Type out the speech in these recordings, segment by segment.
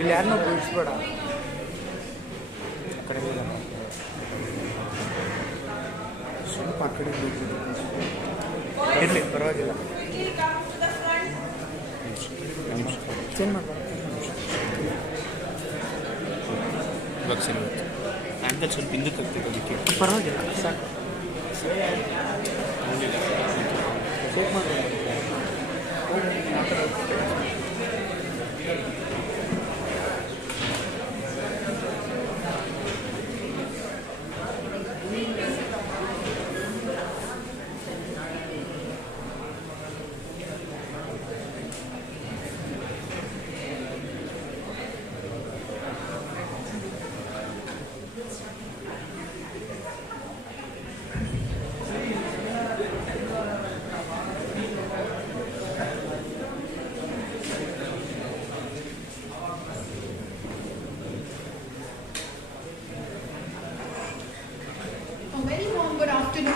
ಇಲ್ಲಿ ಯಾರನ್ನೂ ಬಿಡಿಸ್ಬೇಡ. ಆ ಕಡೆ ಸ್ವಲ್ಪ ಆ ಕಡೆ ಇರಲಿ, ಪರವಾಗಿಲ್ಲ. ಚೇಂಜ್ ಮಾಡ್ಬಾರ್ದು ಇವಾಗ ಸರಿ ಹೋಯ್ತು. ಆ್ಯಂಕಲ್ ಸ್ವಲ್ಪ ಹಿಂದಕ್ಕೆ ಆಗ್ತದೆ, ಅದಕ್ಕೆ ಪರವಾಗಿಲ್ಲ, ಸಾಕು. ಚೇಕ್ ಮಾಡ್ಬೋದು.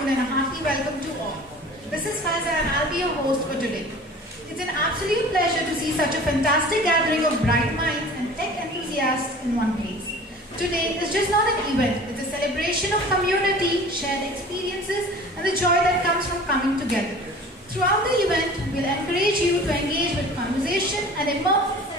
And a hearty welcome to all. This is Faiza and I'll be your host for today. It's an absolute pleasure to see such a fantastic gathering of bright minds and tech enthusiasts in one place. Today is just not an event, it's a celebration of community, shared experiences and the joy that comes from coming together. Throughout the event, we'll encourage you to engage with conversation and immerse yourself.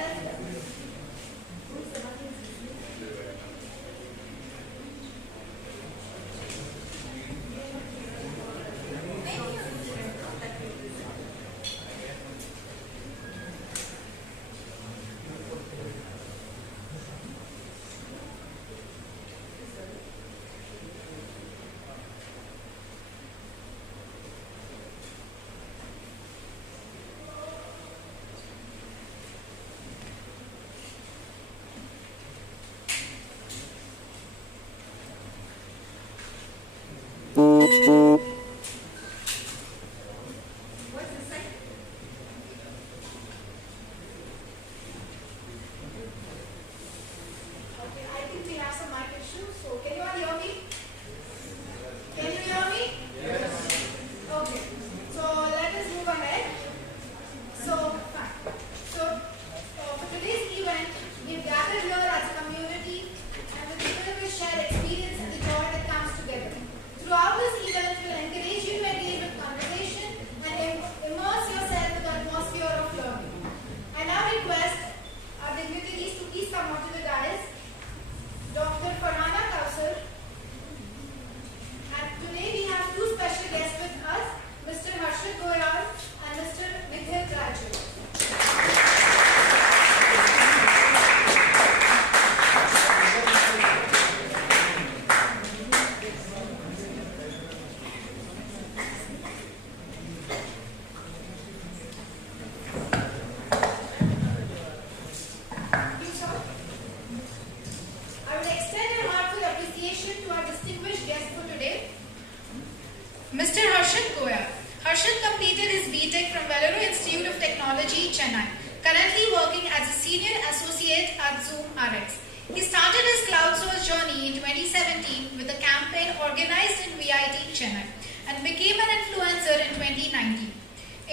Mr. Harshit Goyal. Harshit completed his B.Tech from Vellore Institute of Technology, Chennai, currently working as a senior associate at Zoom RX. He started his cloud source journey in 2017 with a campaign organized in VIT, Chennai, and became an influencer in 2019.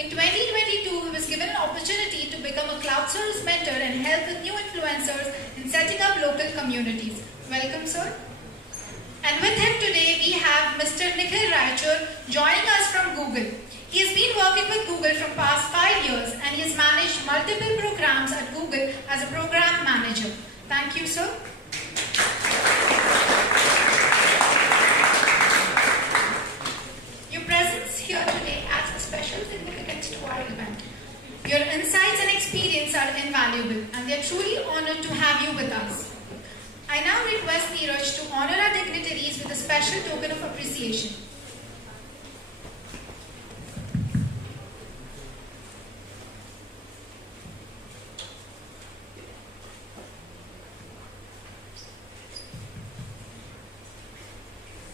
In 2022, he was given an opportunity to become a cloud source mentor and help with new influencers in setting up local communities. Welcome, sir. And with him today, we have Mr. Nikhil Raichur joining us from Google. He has been working with Google for past 5 years and he has managed multiple programs at Google as a program manager. Thank you, sir. Your presence here today adds a special significance to our event. Your insights and experience are invaluable and we are truly honored to have you with us. I now request Neeraj to honor our dignitaries with a special token of appreciation.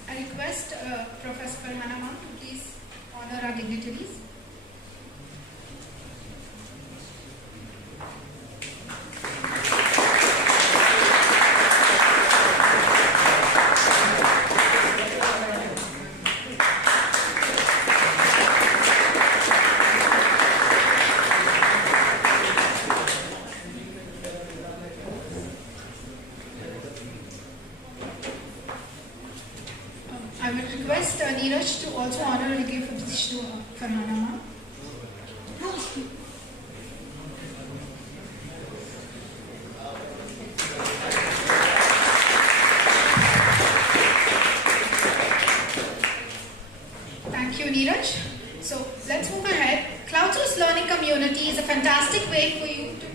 I request Professor Farhana ma'am to please honor our dignitaries. I would request Neeraj to also honorarily give a speech to Farhana ma'am. Thank you, Neeraj. So let's move ahead. CloudSource Learning Community is a fantastic way for you to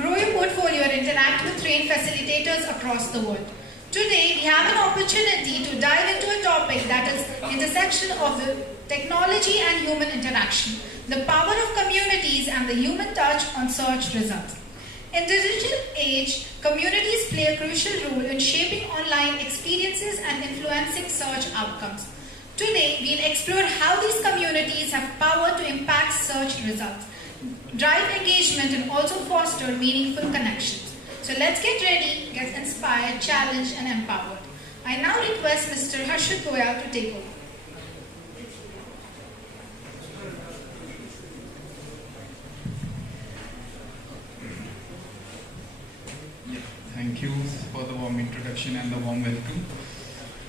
grow your portfolio and interact with trained facilitators across the world. Today, we have an opportunity to dive into a topic that is intersection of the technology and human interaction, the power of communities and the human touch on search results. In the digital age, communities play a crucial role in shaping online experiences and influencing search outcomes. Today, we'll explore how these communities have power to impact search results, drive engagement, and also foster meaningful connections. So let's get ready, get inspired, challenged, and empowered. I now request Mr. Harshit Goyal to take over. Thank you for the warm introduction and the warm welcome.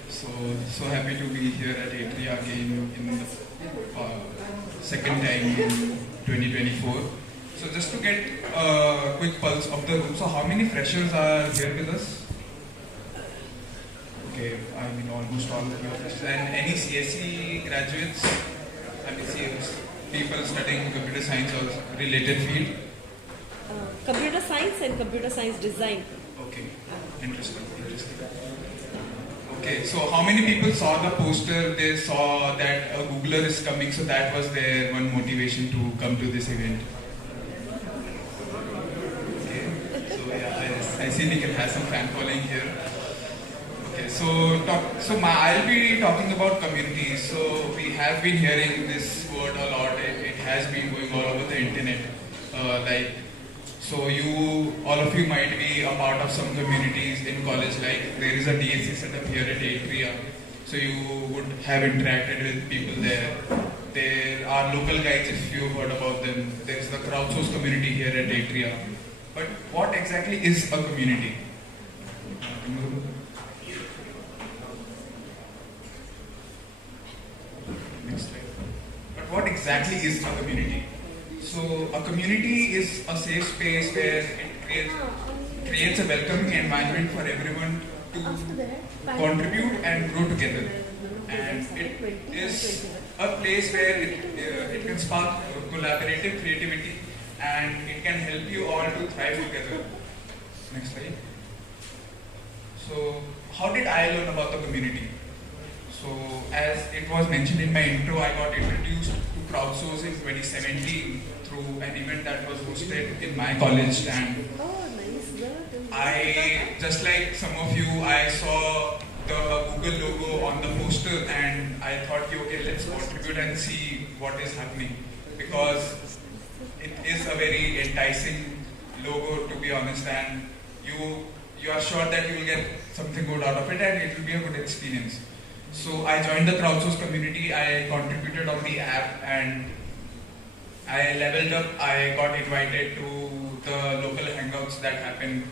So happy to be here at Atria again in the second time in 2024. So just to get a quick pulse of the room, so how many freshers are here with us? Okay, I mean almost all of you are freshers. And any CSE graduates? I mean people studying computer science or related field? Computer science and computer science design. Okay, interesting. Okay, so how many people saw the poster? They saw that a Googler is coming, so that was their one motivation to come to this event. Okay, so yeah, I see Nikhil has some fan following here. Okay, I'll be talking about communities. So we have been hearing this word a lot. It has been going all over the internet. So all of you might be a part of some communities in college, like there is a DSC set up here at Atria. So you would have interacted with people there. There are local guides if you've heard about them. There is the crowdsource community here at Atria. But what exactly is a community? Next slide. But what exactly is a community? So a community is a safe space where it creates a welcoming environment for everyone to contribute and grow together. And it is a place where it can spark collaborative creativity and it can help you all to thrive together. Next slide. So how did I learn about the community? So as it was mentioned in my intro, I got introduced to crowdsourcing in 2017 through an event that was hosted in my college, and I, just like some of you, I saw the Google logo on the poster and I thought, okay, let's contribute and see what is happening, because it is a very enticing logo, to be honest, and you are sure that you will get something good out of it and it will be a good experience. So I joined the crowdsource community, I contributed on the app, and I leveled up. I got invited to the local hangouts that happen.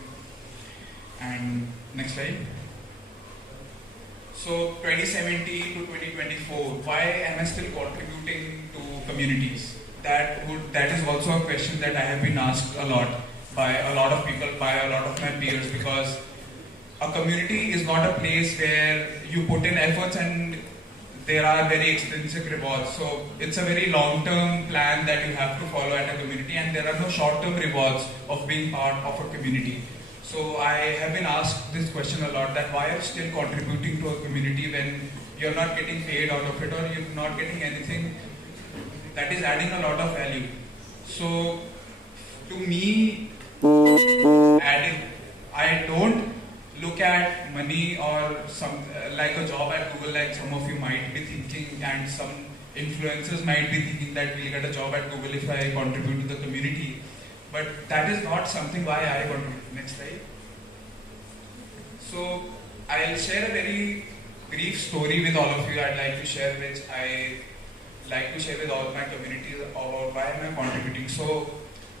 And next slide. So 2017 to 2024, why am I still contributing to communities? That is also a question that I have been asked a lot by a lot of people, by a lot of my peers, because a community is not a place where you put in efforts and there are very expensive rewards. So it's a very long-term plan that you have to follow at a community, and there are no short-term rewards of being part of a community. So I have been asked this question a lot, that why are you still contributing to a community when you're not getting paid out of it, or you're not getting anything that is adding a lot of value. So to me, I don't look at money or some like a job at Google, like some of you might be thinking, and some influencers might be thinking that we'll get a job at Google if I contribute to the community. But that is not something why I contribute. Next slide. So I'll share a very brief story with all of you. I'd like to share, which I like to share with all my communities about why am I contributing. So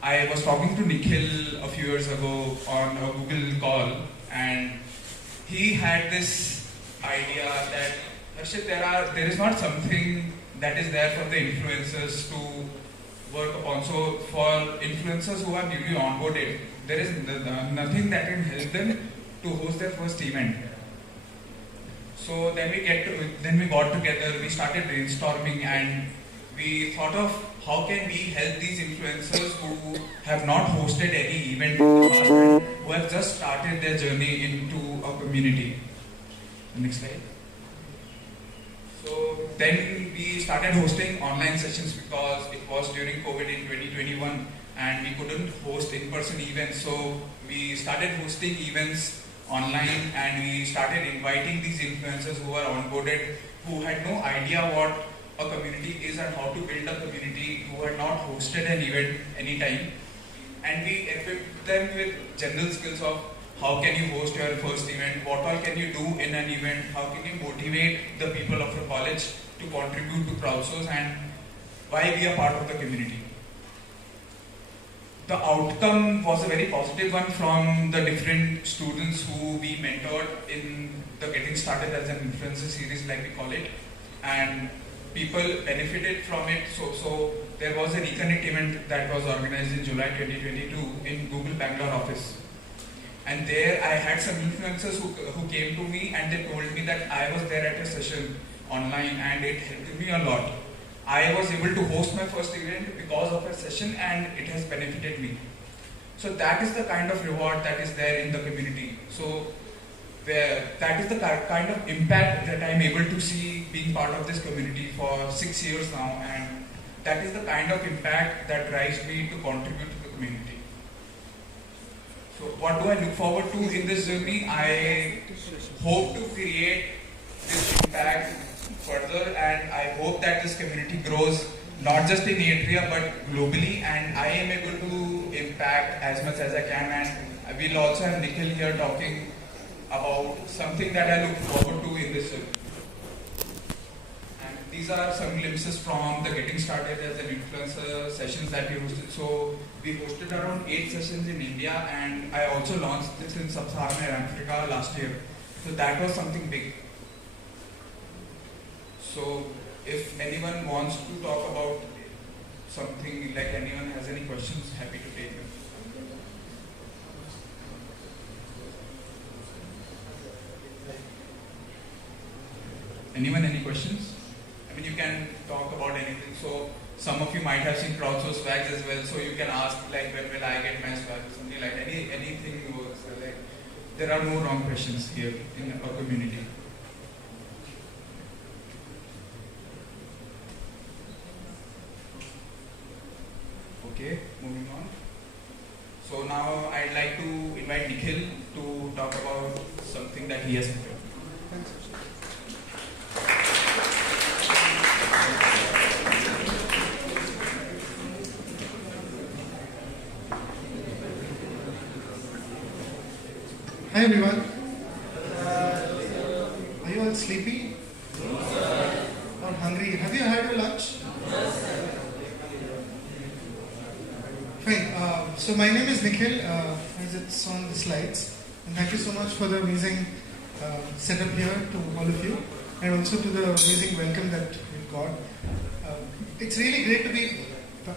I was talking to Nikhil a few years ago on a Google call, and he had this idea that Harshit, there is not something that is there for the influencers to work upon. So for influencers who are newly onboarded, there is nothing that can help them to host their first event. So then we got together, we started brainstorming, and we thought of how can we help these influencers who have not hosted any event in the past, and who have just started their journey into a community. Next slide. So then we started hosting online sessions because it was during COVID in 2021 and we couldn't host in-person events. So we started hosting events online, and we started inviting these influencers who were onboarded, who had no idea what a community is and how to build a community, who had not hosted an event anytime. And we equipped them with general skills of how can you host your first event, what all can you do in an event, how can you motivate the people of your college to contribute to crowdsource, and why be a part of the community. The outcome was a very positive one from the different students who we mentored in the Getting Started as an Influencer series, like we call it, and people benefited from it. So there was a Reconnect event that was organized in July 2022 in Google Bangalore office. And there I had some influencers who came to me and they told me that I was there at a session online and it helped me a lot. I was able to host my first event because of a session and it has benefited me. So that is the kind of reward that is there in the community. So that is the kind of impact that I am able to see being part of this community for 6 years now, and that is the kind of impact that drives me to contribute to the community. So what do I look forward to in this journey? I hope to create this impact further, and I hope that this community grows not just in Atria but globally, and I am able to impact as much as I can. And we'll also have Nikhil here talking about something that I look forward to in this journey. And these are some glimpses from the Getting Started as an Influencer sessions that we hosted. So we hosted around 8 sessions in India, and I also launched this in Sub-Saharan Africa last year. So that was something big. So if anyone wants to talk about something, like anyone has any questions, happy to take them. Anyone, any questions? I mean, you can talk about anything. So some of you might have seen crowdsource swags as well. So you can ask, like, when will I get my swag? Something like anything works. Like, there are no wrong questions here in our community. Okay, moving on. So now I'd like to invite Nikhil to talk about something that he has prepared. Hi everyone. Are you all sleepy? Or hungry? Have you had your lunch? Fine. So my name is Nikhil, as it's on the slides. And thank you so much for the amazing setup here to all of you, and also to the amazing welcome that we've got. It's really great to be,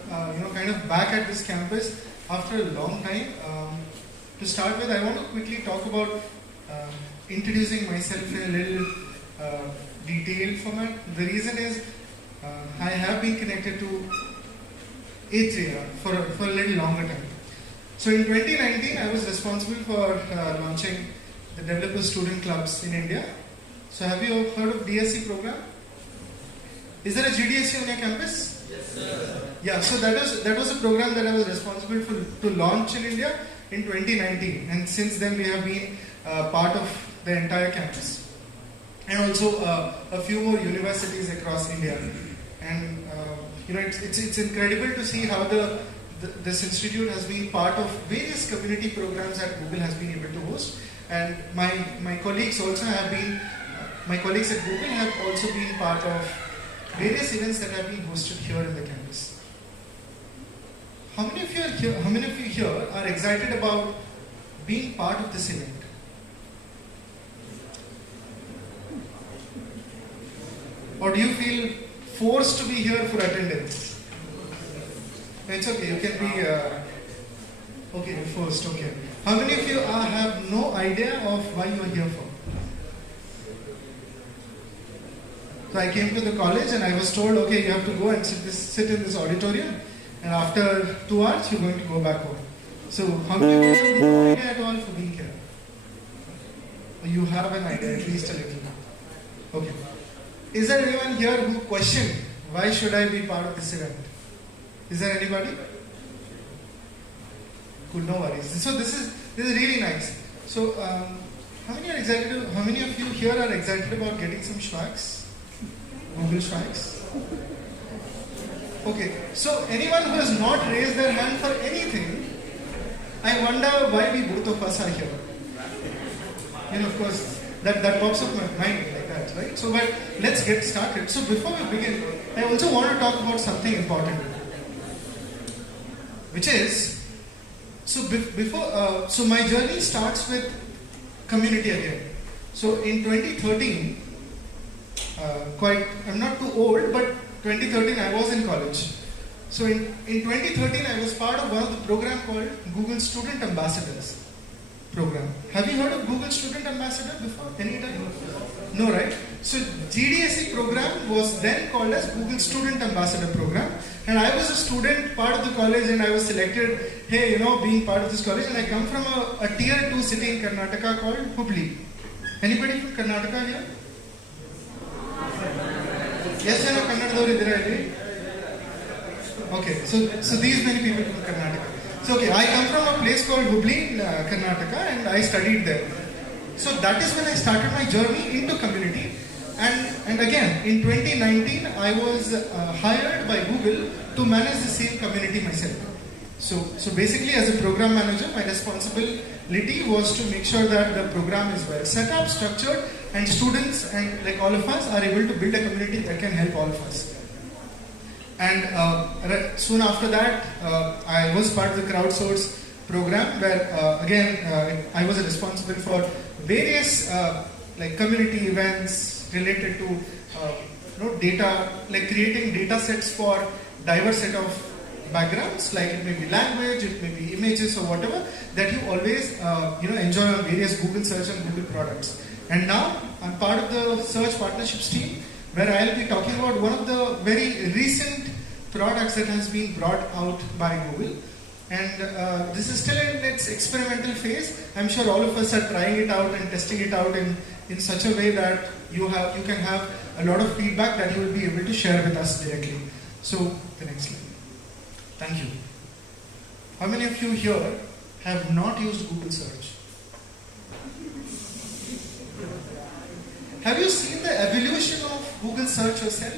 kind of back at this campus after a long time. To start with, I want to quickly talk about introducing myself in a little detailed format. The reason is I have been connected to Atria for a little longer time. So in 2019, I was responsible for launching the Developer Student Clubs in India. So have you heard of DSC program? Is there a GDSC on your campus? Yes, sir. Yeah, so that was a program that I was responsible to launch in India in 2019, and since then we have been part of the entire campus, and also a few more universities across India. And it's incredible to see how this institute has been part of various community programs that Google has been able to host. And my colleagues also have been, my colleagues at Google have also been part of various events that have been hosted here in the campus. How many of you here are excited about being part of this event? Or do you feel forced to be here for attendance? It's okay, you can be, okay, you're forced, okay. How many of you have no idea of why you are here for? So I came to the college and I was told, okay, you have to go and sit in this auditorium, and after 2 hours you're going to go back home. So how many of you have no idea at all for being here? You have an idea, at least a little. Okay. Is there anyone here who questioned, why should I be part of this event? Is there anybody? Cool, no worries. So this is really nice. So how many of you here are excited about getting some Schwags? Google Schwags? Okay. So anyone who has not raised their hand for anything, I wonder why we both of us are here. Of course, that pops up my mind like that, right? So, but let's get started. So before we begin, I also want to talk about something important, which is, so my journey starts with community again. So in 2013, I'm not too old, but 2013 I was in college. So in 2013 I was part of one of the program called Google Student Ambassadors program. Have you heard of Google Student Ambassador before? Any time? No, right? So GDSE program was then called as Google Student Ambassador program, and I was a student, part of the college, and I was selected, hey, being part of this college, and I come from a tier 2 city in Karnataka called Hubli. Anybody from Karnataka here? Yes, I know Kannadadavaru idira illi? Okay, so these many people from Karnataka. So okay, I come from a place called Hubli, Karnataka, and I studied there. So that is when I started my journey into community. And again, in 2019, I was hired by Google to manage the same community myself. So basically, as a program manager, my responsibility was to make sure that the program is well set up, structured, and students and like all of us are able to build a community that can help all of us. And soon after that, I was part of the crowdsource program where again I was responsible for various like community events related to data, like creating data sets for diverse set of backgrounds, like it may be language, it may be images or whatever that you always enjoy on various Google search and Google products. And now I'm part of the search partnerships team, where I'll be talking about one of the very recent products that has been brought out by Google. And this is still in its experimental phase. I'm sure all of us are trying it out and testing it out in such a way that you can have a lot of feedback that you will be able to share with us directly. So the next slide. Thank you. How many of you here have not used Google search? Have you seen the evolution of Google search yourself?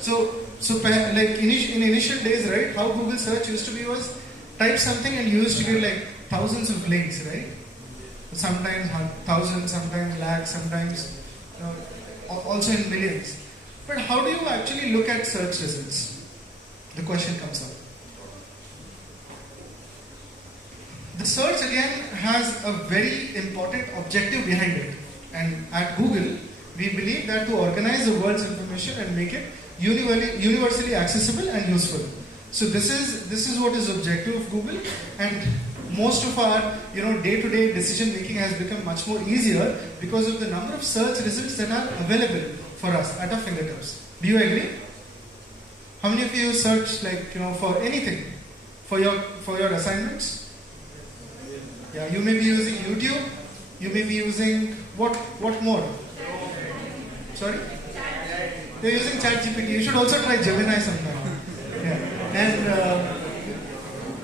So like in initial days, right, how Google search used to be was type something and you used to get like thousands of links, right? Sometimes thousands, sometimes lakhs, sometimes also in millions. But how do you actually look at search results? The question comes up. The search again has a very important objective behind it. And at Google, we believe that to organize the world's information and make it universally accessible and useful. So this is what is the objective of Google, and most of our day-to-day decision making has become much more easier because of the number of search results that are available for us at our fingertips. Do you agree? How many of you search for anything, for your assignments? Yeah, you may be using YouTube. You may be using what more? Sorry? You're using ChatGPT. You should also try Gemini sometime. Yeah. And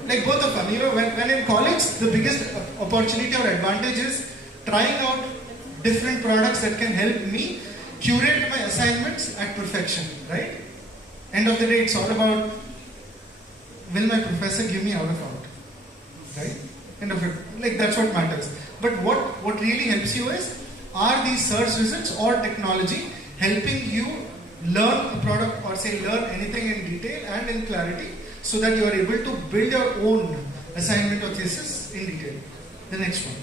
like both of them, when in college, the biggest opportunity or advantage is trying out different products that can help me curate my assignments at perfection, right? End of the day, it's all about, will my professor give me out of out, right? End of it. Like that's what matters. But what really helps you is, are these search results or technology helping you learn a product or say learn anything in detail and in clarity so that you are able to build your own assignment or thesis in detail. The next one.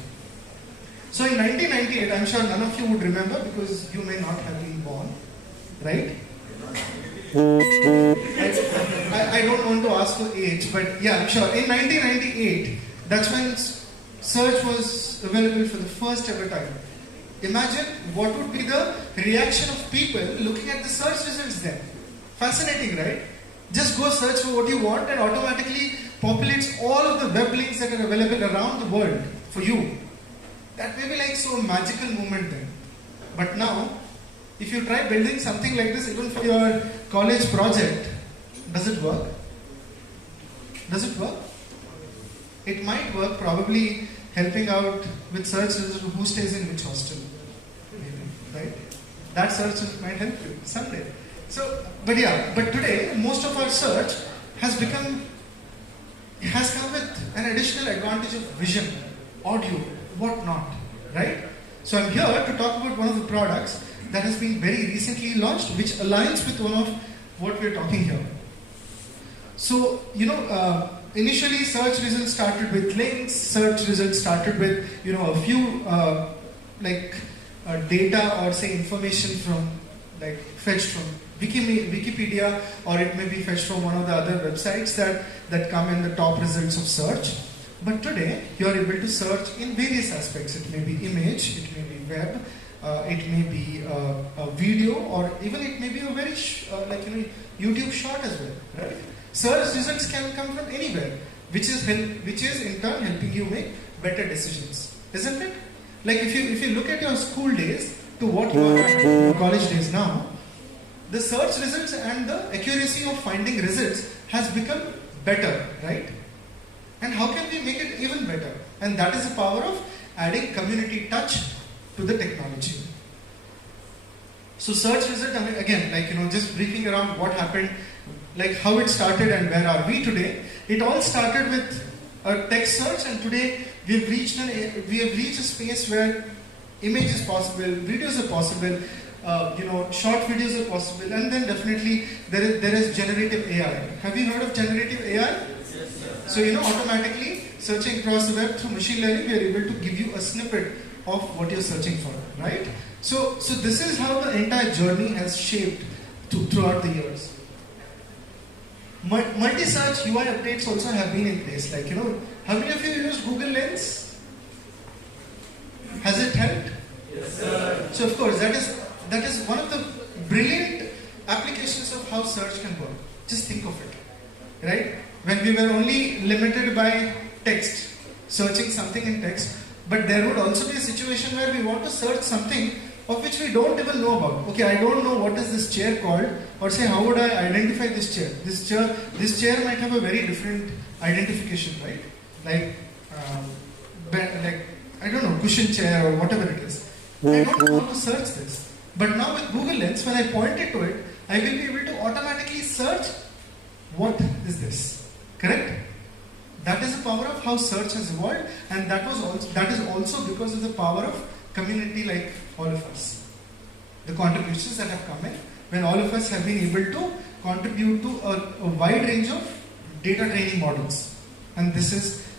So in 1998, I'm sure none of you would remember because you may not have been born. right? I don't want to ask for age, but yeah, I'm sure. In 1998, that's when search was available for the first ever time. Imagine what would be the reaction of people looking at the search results then. Fascinating, right? Just go search for what you want and automatically populates all of the web links that are available around the world for you. That may be like so magical moment then. But now, if you try building something like this even for your college project, does it work? Does it work? It might work, probably helping out with search results who stays in which hostel. Maybe, right? That search might help you someday. So, but today most of our search has come with an additional advantage of vision, audio, whatnot, right? So I'm here to talk about one of the products that has been very recently launched, which aligns with one of what we're talking here. So, initially search results started with links, search results started with, a few data or say information from, like fetched from Wikipedia, or it may be fetched from one of the other websites that come in the top results of search. But today, you are able to search in various aspects. It may be image, it may be web, it may be a video, or even it may be a very YouTube short as well, right? Search results can come from anywhere, which is in turn helping you make better decisions, isn't it? Like if you look at your school days to what you are at your college days now, the search results and the accuracy of finding results has become better, right? And how can we make it even better? And that is the power of adding community touch to the technology. So search result, again, just briefing around what happened, like how it started and where are we today. It all started with a text search, and today we have reached a space where image is possible, videos are possible, short videos are possible, and then definitely there is generative AI. Have you heard of generative AI? So automatically searching across the web through machine learning, we are able to give you a snippet of what you're searching for, right? So this is how the entire journey has shaped throughout the years. Multi-search UI updates also have been in place. Like, how many of you use Google Lens? Has it helped? Yes, sir. So of course, that is one of the brilliant applications of how search can work. Just think of it, right? When we were only limited by text, searching something in text, but there would also be a situation where we want to search something of which we don't even know about. Okay, I don't know what is this chair called, or say how would I identify this chair? This chair might have a very different identification, right? Like I don't know, cushion chair or whatever it is. I don't know how to search this. But now with Google Lens, when I point it to it, I will be able to automatically search what is this. Correct? That is the power of how search has evolved, and that is also because of the power of community like all of us. The contributions that have come in, when all of us have been able to contribute to a wide range of data training models. And this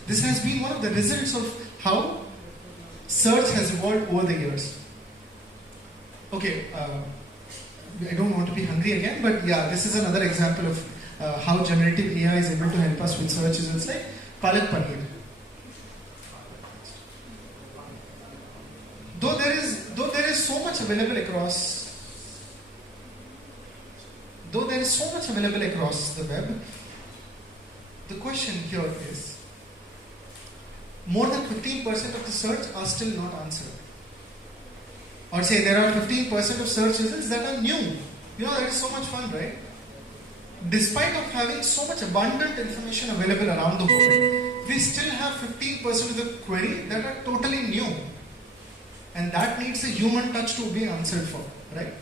has been one of the results of how search has evolved over the years. Okay, I don't want to be hungry again, but yeah, this is another example of how generative AI is able to help us with search results like Palak Paneer. Though there is so much available across the web, the question here is, more than 15% of the search are still not answered. Or say there are 15% of search results that are new. That is so much fun, right? Despite of having so much abundant information available around the world, we still have 15% of the query that are totally new. And that needs a human touch to be answered for, right?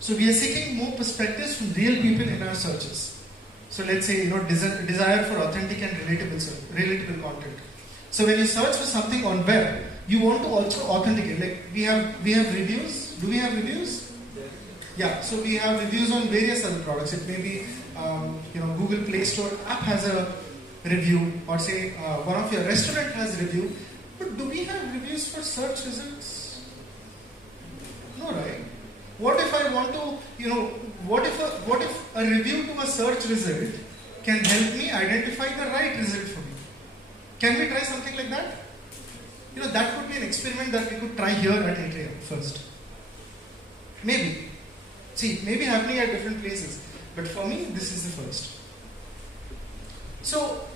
So we are seeking more perspectives from real people in our searches. So let's say, desire for authentic and relatable content. So when you search for something on web, you want to also authenticate. Like we have reviews. Do we have reviews? Yeah. So we have reviews on various other products. It may be, Google Play Store app has a review, or say one of your restaurant has a review. But do we have reviews for search results? No, right? What if I want to, what if a review to a search result can help me identify the right result for me? Can we try something like that? That could be an experiment that we could try here at Atrium first. Maybe. See, maybe happening at different places. But for me, this is the first. So,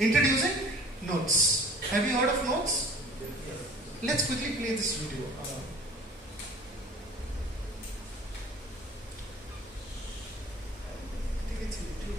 introducing notes. Have you heard of notes? Let's quickly play this video. I think it's YouTube.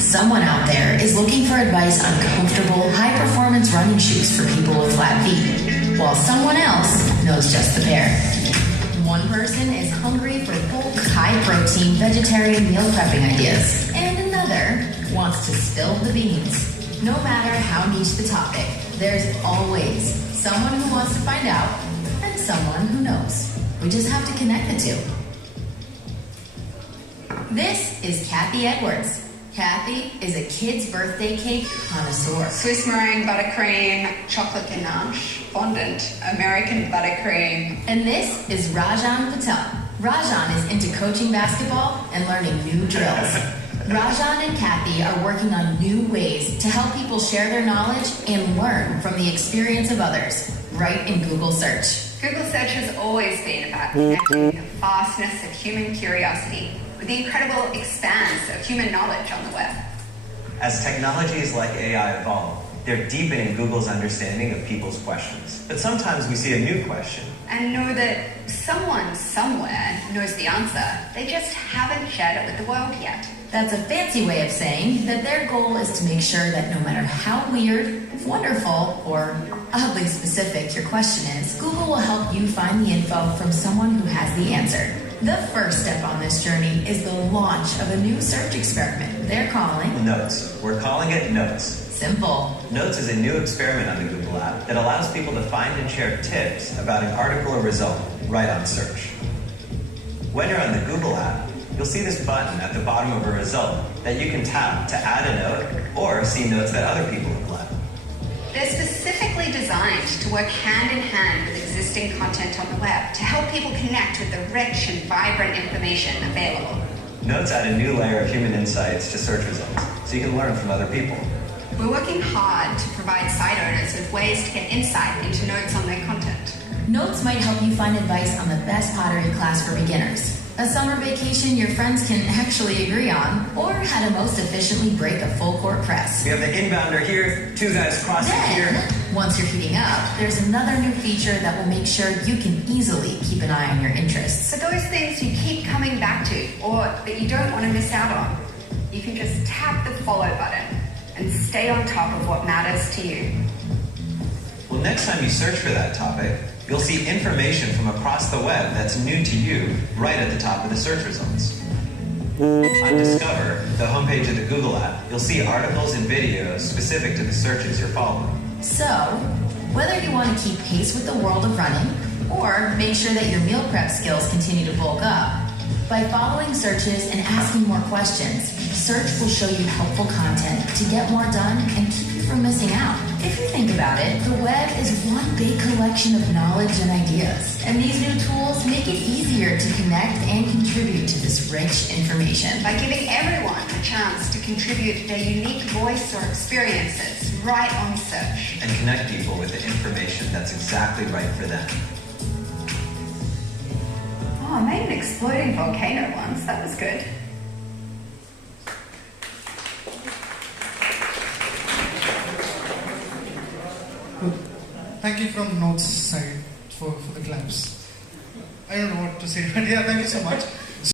Someone out there is looking for advice on comfortable, high-performance running shoes for people with flat feet, while someone else knows just the pair. One person is hungry for bulk, high-protein, vegetarian meal prepping ideas, and another wants to spill the beans. No matter how niche the topic, there's always someone who wants to find out and someone who knows. We just have to connect the two. This is Kathy Edwards. Kathy is a kid's birthday cake connoisseur. Swiss meringue buttercream, chocolate ganache, fondant, American buttercream. And this is Rajan Patel. Rajan is into coaching basketball and learning new drills. Rajan and Kathy are working on new ways to help people share their knowledge and learn from the experience of others, right in Google search. Google search has always been about connecting the vastness of human curiosity with the incredible expanse of human knowledge on the web. As technologies like AI evolve, they're deepening Google's understanding of people's questions. But sometimes we see a new question and know that someone somewhere knows the answer. They just haven't shared it with the world yet. That's a fancy way of saying that their goal is to make sure that no matter how weird, wonderful, or oddly specific your question is, Google will help you find the info from someone who has the answer. The first step on this journey is the launch of a new search experiment they're calling Notes. We're calling it Notes. Simple. Notes is a new experiment on the Google app that allows people to find and share tips about an article or result right on search. When you're on the Google app, you'll see this button at the bottom of a result that you can tap to add a note or see notes that other people have left. They're specifically designed to work hand in hand with existing content on the web to help people connect with the rich and vibrant information available. Notes add a new layer of human insights to search results, so you can learn from other people. We're working hard to provide site owners with ways to get insight into notes on their content. Notes might help you find advice on the best pottery class for beginners, a summer vacation your friends can actually agree on, or how to most efficiently break a full court press. We have the inbounder here, two guys crossing here. Once you're heating up, there's another new feature that will make sure you can easily keep an eye on your interests. For those things you keep coming back to, or that you don't want to miss out on, you can just tap the follow button and stay on top of what matters to you. Well, next time you search for that topic, you'll see information from across the web that's new to you right at the top of the search results. On Discover, the homepage of the Google app, you'll see articles and videos specific to the searches you're following. So, whether you want to keep pace with the world of running or make sure that your meal prep skills continue to bulk up, by following searches and asking more questions, Search will show you helpful content to get more done and keep you from missing out. If you think about it, the web is one big collection of knowledge and ideas, and these new tools make it easier to connect and contribute to this rich information. By giving everyone a chance to contribute their unique voice or experiences right on Search. And connect people with the information that's exactly right for them. Oh, I made an exploding volcano once. That was good. Good. Thank you from Notes side for the claps. I don't know what to say, but yeah, thank you so much.